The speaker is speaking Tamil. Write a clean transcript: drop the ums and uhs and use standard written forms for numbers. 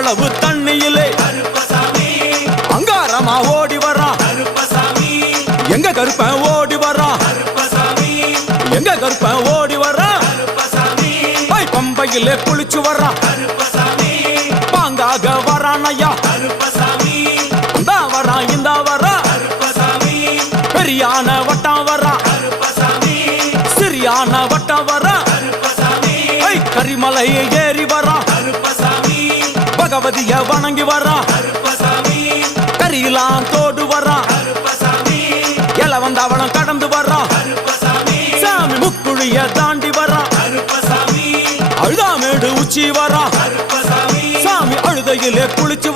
அளவு தண்ணியிலே அங்காரமா ஓடி வர்றான் எங்க கருப்பன் ஓடி வர்றான் எங்க கருப்பன் ஓடி வர்றான் பம்பையிலே குளிச்சு வர்றான் பாங்காக வரான் ஐயா இந்த வரான் இந்த வரான் பெரியான வட்டம் வர்றான் சிறியான வட்டம் வர்றான் கரிமலையை ஏறி வர்றான் பகவதிய வணங்கி வர்றான் கரியெல்லாம் தோடு வர்றான் எல வந்தவளம் கடந்து வர்றான் சாமி முக்குழிய தாண்டி வர்றான் அழுதாமேடு உச்சி வர்றான் சாமி அழுதையிலே குளிச்சு